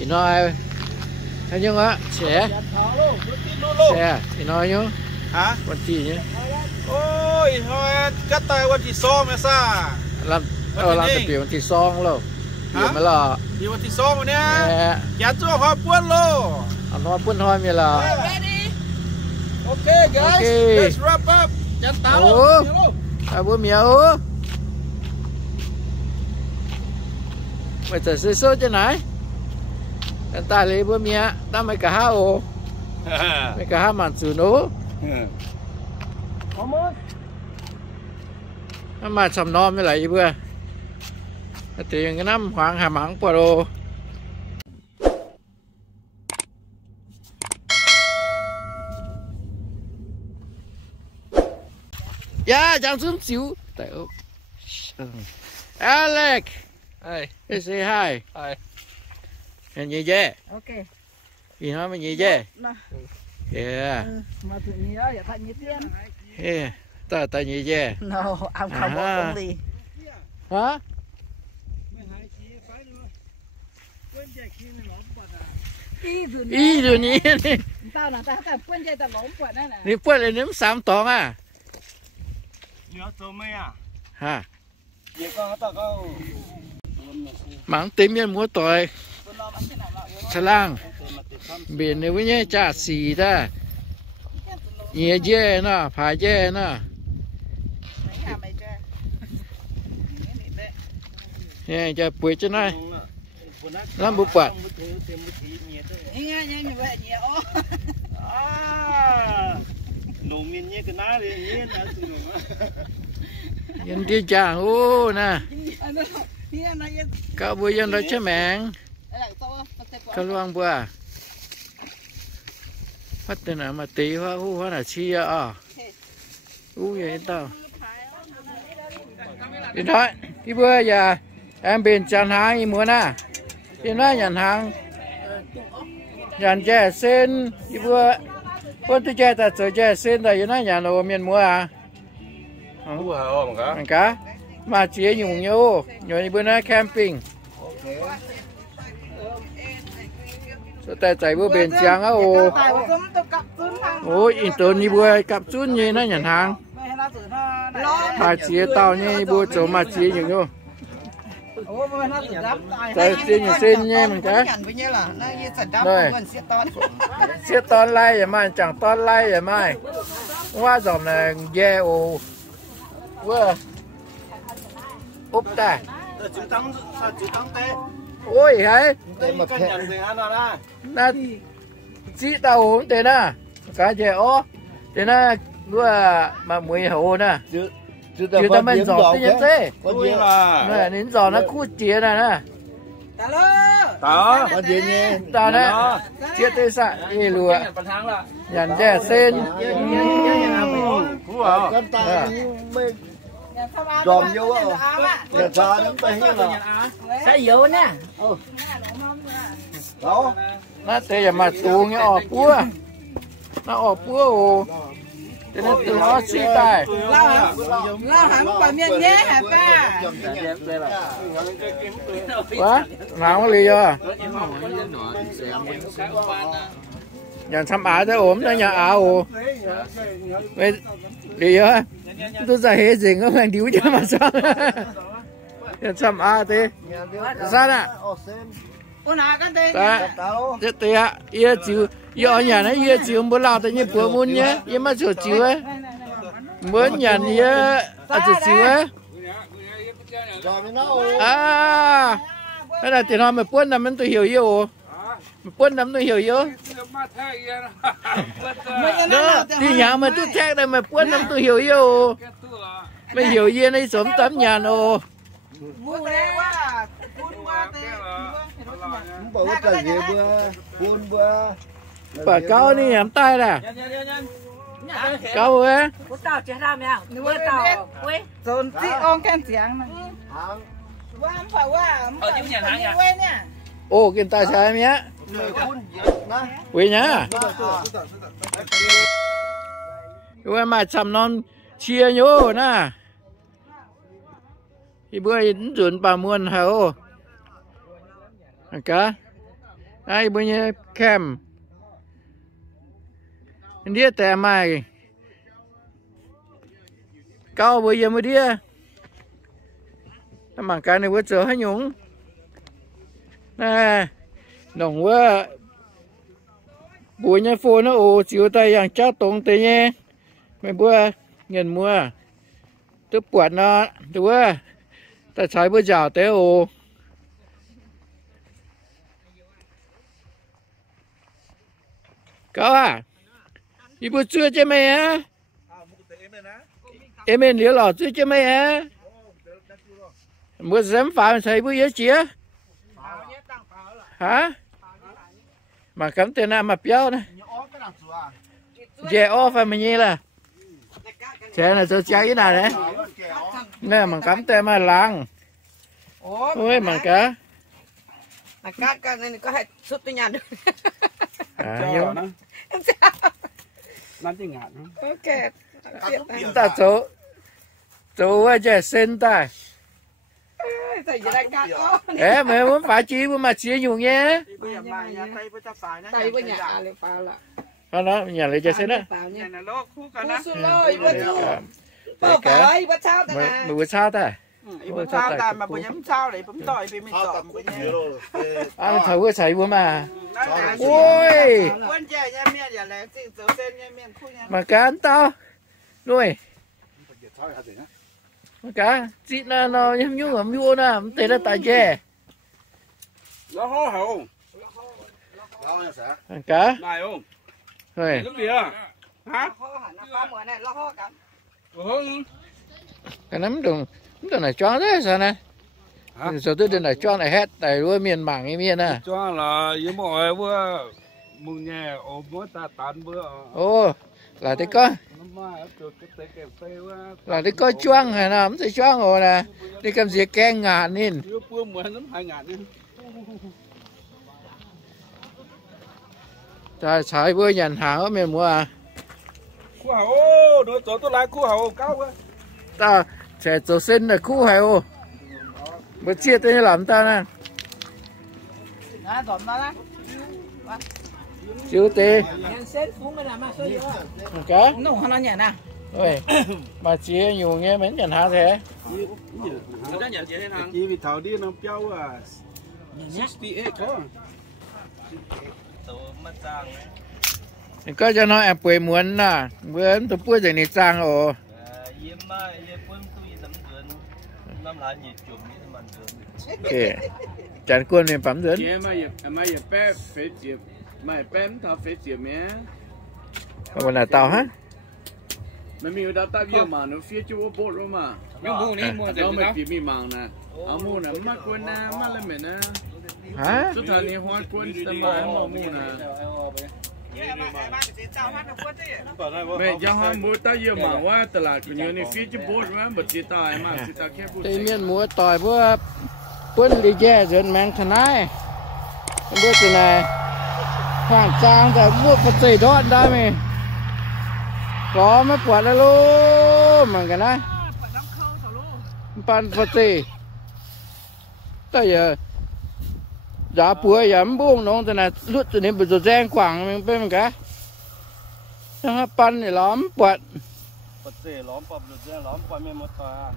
thì nói hay nhưng á sẽ thì nói nhá hảวันที่nhá ôi thôi cắt tayวันที่2mà sao làm làm tập biểuวันที่2แล้วเดี๋ยวมาละ ที่วันที่2วันเนี้ยอย่าจ้วงหอป้วนโล อันนอนปุ้นทอยมีละ okay guys let's wrap up ยันตาโอ้ไอ้บัวเมียวbây giờ sơ sơ trên này anh ta lấy bữa mía ta mới cả hao ồ mới cả hao màn sườn nố mà sầm non mới lại bữa tiền cái năm khoảng 2 mảng qua đồ yeah chẳng xuống xíu tại Alex hey say hi hi and như vậy okay gì nói mà như vậy yeah mà tự nhiên vậy thật như tiên yeah ta như vậy no I'm không có công ty hả ý rồi nhỉ tao là tao quên chơi tao lốm quậy đó nèนี่เปิดเลยน้ำ3 ตองอ่ะ เนื้อตัวไม่อ่ะ ฮะ เดี๋ยวก็ต่อก็ หมังติมยันมัวต่อยฉลางเบียนในวิญญาณจ่าสีได้เหี้ยเย่น่ะผาเย่น่ะเนี่ยจะป่วยจะไหนน้ำบุปผาหนูมินเนี่ยก็น่าเรียนเนี่ยนะสนุกยันดีจ่าโอ้น่ะก็บุญยันเราใช่ไหมก็ลวงบัวพัฒนามาตีว่าหูว่าน่ะชี้อ่ะอู้ยังต่อดีน้อยที่บัวอย่าแอมเป็นจันหางอีมัวน่ะที่น้อยยันหางยันแจ่เส้นที่บัวคนที่แจ่แต่เจอแจ่เส้นแต่ยังน้อยยันเราเมียนมัวอ่ะผู้หาอ๋อมั้งครับ anh cá mà chia nhung nhau nhồi bữa nay camping số tay chạy bữa bền trắng á ô ôi in tồn như bữa cặp chút như nó nhận hàng mà chia tàu như bữa chỗ mà chia nhung nhau chạy chia nhung xin nha mình cá rồi siết ton lai vậy mà chẳng ton lai vậy mà qua dòng này dê ô vừa úp ta ôi hay na chỉ tàu không tiền à cái gì ó tiền à vừa mà mùi hồ nè chứ ta mình giỏ cái gì thế nè đến giỏ nó cút chia này nè tao có gì nhỉ tao nè chia tê sạ đi lùa nhàn dẻ sen dòm vô á, giờ sao nó bay là sai dữ nè đó, nó thế là mà tù nghe ọp búa, nó ọp búa ồ, thế nên từ nó xí tài, lao hẳn bà miên nhé hả ba, quá, nào có lì chưa, nhà thăm á thế ốm đó nhà á ồ, vậy lì chưa, tôi giờ hết gì nữa mà điếu chứ mà sao, nhà thăm á thế, sao nè. Ta chết tiệt, ia chịu, ia nhà nó ia chịu muốn lao tới như bữa muốn nhé, ia mà chịu chịu ấy, muốn nhà ia chịu chịu ấy, à, cái này thì nói mà buôn làm mình tôi hiểu yêu, buôn làm tôi hiểu yêu, đó, thì nhà mà tôi chắc đây mà buôn làm tôi hiểu yêu, mày hiểu gì này sớm tắm nhà nó. bảo cái gì bữa buôn bữa Bà cao đi làm tay nè cao á tao chưa làm nha bữa tao quê rồi chị ông khen tiếng này qua phải qua quê nha ô cái tay sai nhá quê nhá quê mà chăm non chia nhô nè thì bữa đến chuẩn bà muôn hả ô cá ai bây giờ kem đi tè mày cao bây giờ mới đi mà cái này bữa giờ hay nhúng nè đồng quá buổi nhà phô nó ồ chiều tay hàng chát tông tê nhé mấy bữa nhận mua tức quạt nó đúng không ta trái bữa giờ té ồ có à đi bữa trưa cho mày á em em liều lò trưa cho mày á bữa dám phải thấy bữa giờ chia hả mà cắm tiền nào mà béo này dè o phải mình như là thế là tôi chơi cái nào đấy nè mà cắm tiền mà lăng ôi mà cá cái này có hệ xuất tôi nhà được Nó chỉ ngạt ok ta chỗ chơi sen ta ê mày muốn phải chi mà chia nhiều nhé tay với nhà lại vào là nó nhà lại chơi sen đó bữa sao ta bữa sao mà bữa nhắm sao để bấm tỏi vì mình tỏi ăn thử bữa sấy bữa mà ôi mà cá ăn to nuôi mà cá chị nó nhắm nhú ẩm nhú nè tê nó tại chè nó hô hậu cá này không rồi lúc gì à hả cái nấm đường này cho thế sao nè giờ tôi định là cho này hết này luôn miền mảng cái miền à cho là với mọi bữa mùng nhà ôm mỗi ta tán bữa ô là thế coi là thế coi choang hay nào thấy choang rồi nè đi cầm gì keng ngàn nên trời trời bữa nhận hàng ở miền mua à khu hậu đối tổ tôi lại khu hậu cao quá ta trẻ tổ sinh là khu hậu bữa chia tên làm ta nè chưa tê cá nó nó nhẹ nè rồi mà chia nhiều nghe mấy nhận hàng thế chỉ vì thảo đi nó béo à 68 có có cho nó em quê muốn nè bữa tôi bữa giờ này sang rồi ok chẳng quân mình bấm đến còn là tàu hả mìnhมีดาวตาเยอะมาเนอะเฟียจูโบรู้มายังมูนี่มัวแต่ไม่ปีมีมังนะเอามูนะมากกว่านะมาเลยเหม็นนะฮะสุดท้ายนี้หัวกวนแต่มาเอามูนะไม่ยังหามูตาเยอะมาว่าตลาดคนนี้นี่เฟียจูโบรู้มั้ยบัดจิตายมาจิตาแค่พูด ตีเมียนมัวต่อยพวกquân đi dè dần mang thằng này bước từ này khoảng trang rồi mua vật gì đó đây mày có mấy quả đây luôn mà cái này pan vật gì bây giờ giá bùa giảm buông nó thế này lút từ đến bây giờ rèn quảng mình bên cái nó pan này lắm quạt vật gì lắm bập rồi lắm quay mình một tòa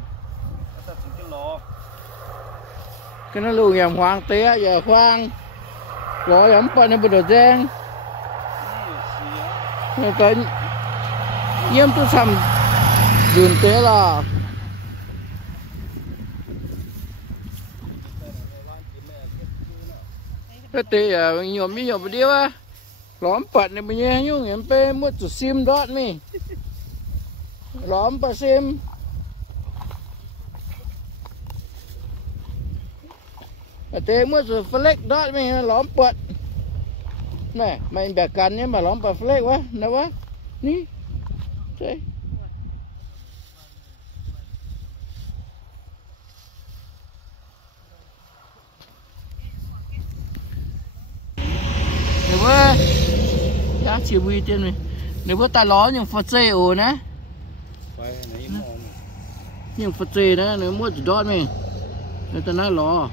ta chỉ cái lò cái nó lùi nhầm hoang té giờ khoang rồi ấm pan này bây giờ rèn cái nhiễm tôi xăm dùn té là cái tê nhổm đi nhổm đi á lõm bận này bây giờ nhung em pe mua chút sim đó mi lõm pa sim cái tê mua chút flex đó mi lõm bận này mày bẻ cắn nhé mà lõm pa flex quá đâu quá ní thế nếu mà giá chỉ vui trên này nếu mà ta ló những phật dê ổ nè những phật dê đó nếu mua chỉ đót mình người ta nói ló